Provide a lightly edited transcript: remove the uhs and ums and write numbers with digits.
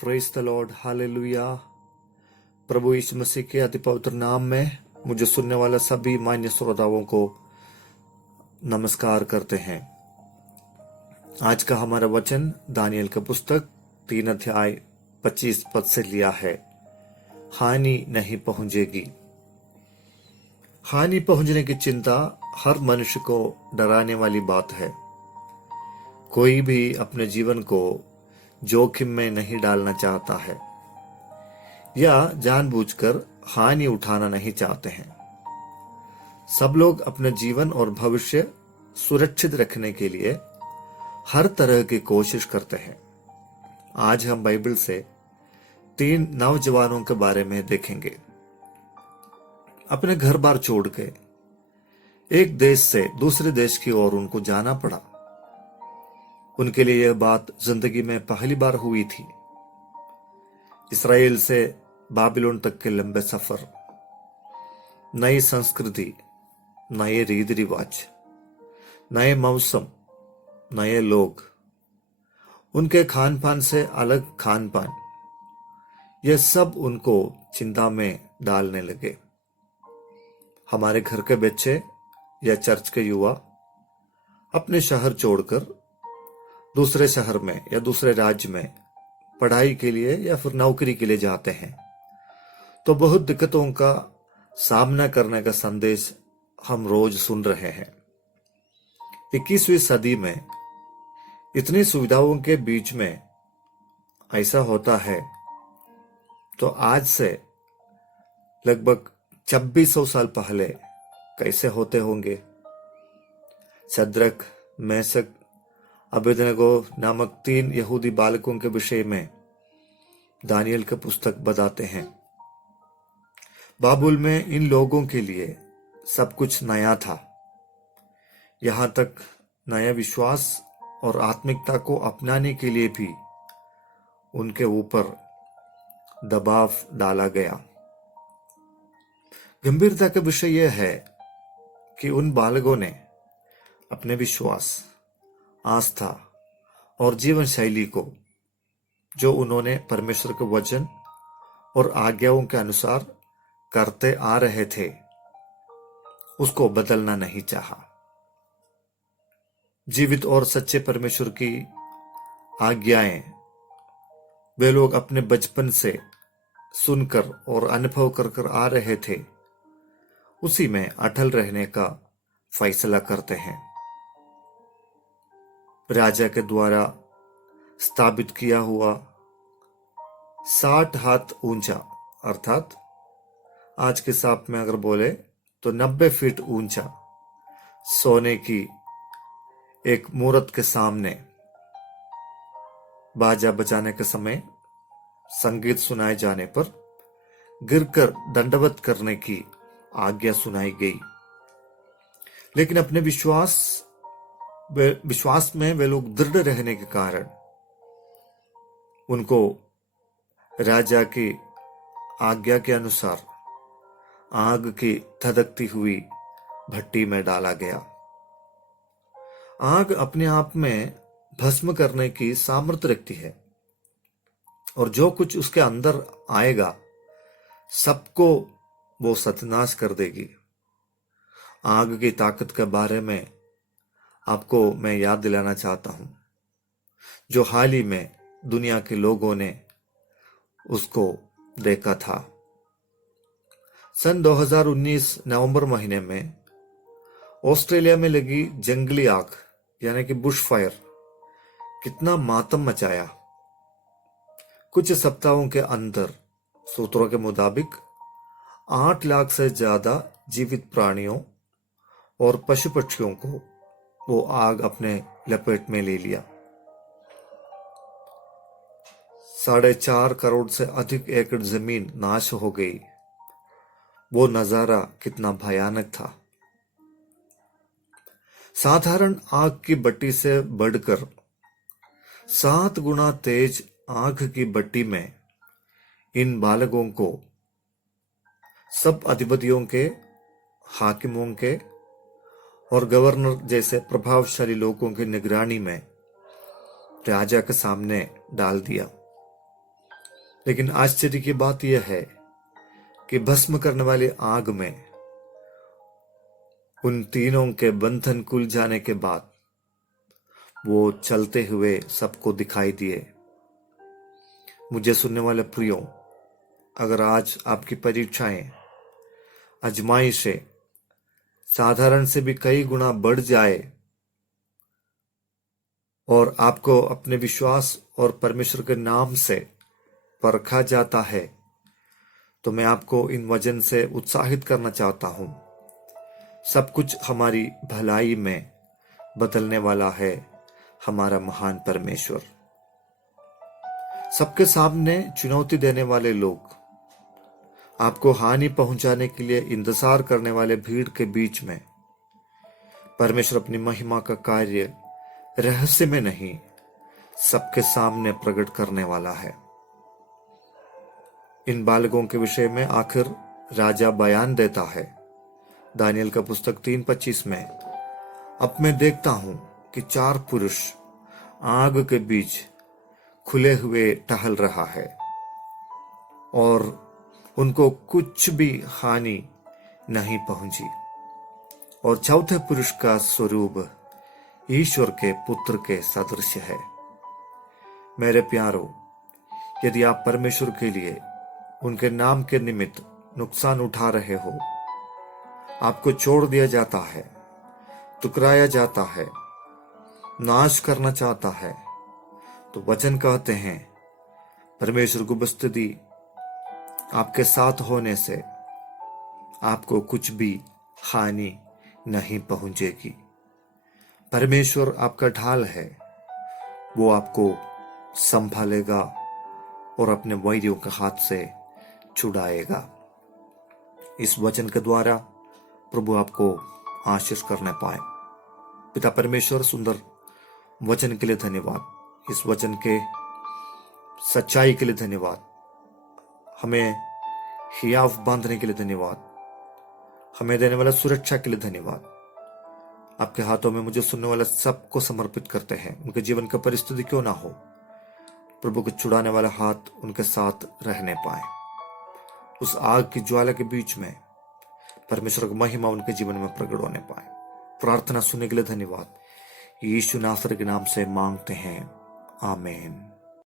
Praise the lord, hallelujah. प्रभु यीशु मसीह के अति पवित्र नाम में मुझे सुनने वाले सभी मान्य श्रोताओं को नमस्कार करते हैं। आज का हमारा वचन दानियल का पुस्तक 3 अध्याय 25 पद से लिया है। हानि नहीं पहुंचेगी। हानि पहुंचने की चिंता हर मनुष्य को डराने वाली बात है। कोई भी अपने जीवन को जोखिम में नहीं डालना चाहता है या जानबूझकर हानि उठाना नहीं चाहते हैं। सब लोग अपने जीवन और भविष्य सुरक्षित रखने के लिए हर तरह की कोशिश करते हैं। आज हम बाइबल से 3 नौजवानों के बारे में देखेंगे। अपने घर बार छोड़ के एक देश से दूसरे देश की ओर उनको जाना पड़ा। उनके लिए यह बात जिंदगी में पहली बार हुई थी। इस्राएल से बाबिलोन तक के लंबे सफर, नई संस्कृति, नए रीति रिवाज, नए मौसम, नए लोग, उनके खान पान से अलग खान पान, यह सब उनको चिंता में डालने लगे। हमारे घर के बच्चे या चर्च के युवा अपने शहर छोड़कर दूसरे शहर में या दूसरे राज्य में पढ़ाई के लिए या फिर नौकरी के लिए जाते हैं तो बहुत दिक्कतों का सामना करने का संदेश हम रोज सुन रहे हैं। 21वीं सदी में इतनी सुविधाओं के बीच में ऐसा होता है तो आज से लगभग 2600 साल पहले कैसे होते होंगे। शद्रक, मेशक, अबेदनगो नामक 3 यहूदी बालकों के विषय में दानियल का पुस्तक बताते हैं। बाबुल में इन लोगों के लिए सब कुछ नया था। यहां तक नया विश्वास और आत्मिकता को अपनाने के लिए भी उनके ऊपर दबाव डाला गया। गंभीरता का विषय यह है कि उन बालकों ने अपने विश्वास, आस्था और जीवन शैली को, जो उन्होंने परमेश्वर के वचन और आज्ञाओं के अनुसार करते आ रहे थे, उसको बदलना नहीं चाहा। जीवित और सच्चे परमेश्वर की आज्ञाएं वे लोग अपने बचपन से सुनकर और अनुभव कर कर आ रहे थे, उसी में अटल रहने का फैसला करते हैं। राजा के द्वारा स्थापित किया हुआ 60 हाथ ऊंचा, अर्थात आज के हिसाब में अगर बोले तो 90 फीट ऊंचा सोने की एक मूर्त के सामने बाजा बजाने के समय, संगीत सुनाए जाने पर गिरकर दंडवत करने की आज्ञा सुनाई गई। लेकिन अपने विश्वास में वे लोग दृढ़ रहने के कारण उनको राजा की आज्ञा के अनुसार आग की धधकती हुई भट्टी में डाला गया। आग अपने आप में भस्म करने की सामर्थ्य रखती है और जो कुछ उसके अंदर आएगा सबको वो सत्यानाश कर देगी। आग की ताकत के बारे में आपको मैं याद दिलाना चाहता हूं, जो हाल ही में दुनिया के लोगों ने उसको देखा था। सन 2019 नवंबर महीने में ऑस्ट्रेलिया में लगी जंगली आग यानी कि बुश फायर कितना मातम मचाया। कुछ सप्ताहों के अंदर सूत्रों के मुताबिक 8 लाख से ज्यादा जीवित प्राणियों और पशु पक्षियों को वो आग अपने लपेट में ले लिया। 4.5 करोड़ से अधिक एकड़ जमीन नाश हो गई। वो नजारा कितना भयानक था। साधारण आग की भट्टी से बढ़कर 7 गुना तेज आग की भट्टी में इन बालकों को सब अधिपतियों के, हाकिमों के और गवर्नर जैसे प्रभावशाली लोगों की निगरानी में राजा के सामने डाल दिया। लेकिन आश्चर्य की बात यह है कि भस्म करने वाली आग में उन तीनों के बंधन खुल जाने के बाद वो चलते हुए सबको दिखाई दिए। मुझे सुनने वाले प्रियो, अगर आज आपकी परीक्षाएं, आजमाइशें साधारण से भी कई गुना बढ़ जाए और आपको अपने विश्वास और परमेश्वर के नाम से परखा जाता है, तो मैं आपको इन वचन से उत्साहित करना चाहता हूं। सब कुछ हमारी भलाई में बदलने वाला है हमारा महान परमेश्वर। सबके सामने चुनौती देने वाले लोग, आपको हानि पहुंचाने के लिए इंतजार करने वाले भीड़ के बीच में परमेश्वर अपनी महिमा का कार्य रहस्य में नहीं, सबके सामने प्रकट करने वाला है। इन बालकों के विषय में आखिर राजा बयान देता है। दानियल का पुस्तक 3:25 में, अब मैं देखता हूं कि 4 पुरुष आग के बीच खुले हुए टहल रहा है और उनको कुछ भी हानि नहीं पहुंची, और चौथे पुरुष का स्वरूप ईश्वर के पुत्र के सदृश है। मेरे प्यारों, यदि आप परमेश्वर के लिए उनके नाम के निमित्त नुकसान उठा रहे हो, आपको छोड़ दिया जाता है, टुकराया जाता है, नाश करना चाहता है, तो वचन कहते हैं परमेश्वर को बस्ती दी आपके साथ होने से आपको कुछ भी हानि नहीं पहुंचेगी। परमेश्वर आपका ढाल है, वो आपको संभालेगा और अपने वैरियों के हाथ से छुड़ाएगा। इस वचन के द्वारा प्रभु आपको आशीष करने पाए। पिता परमेश्वर, सुंदर वचन के लिए धन्यवाद। इस वचन के सच्चाई के लिए धन्यवाद। हमें हियाव बांधने के लिए धन्यवाद। हमें देने वाला सुरक्षा के लिए धन्यवाद। आपके हाथों में मुझे सुनने वाला सबको समर्पित करते हैं। उनके जीवन का परिस्थिति क्यों ना हो, प्रभु को छुड़ाने वाला हाथ उनके साथ रहने पाए। उस आग की ज्वाला के बीच में परमेश्वर की महिमा उनके जीवन में प्रकट होने पाए। प्रार्थना सुनने के लिए धन्यवाद। यीशु नासरी के नाम से मांगते हैं, आमीन।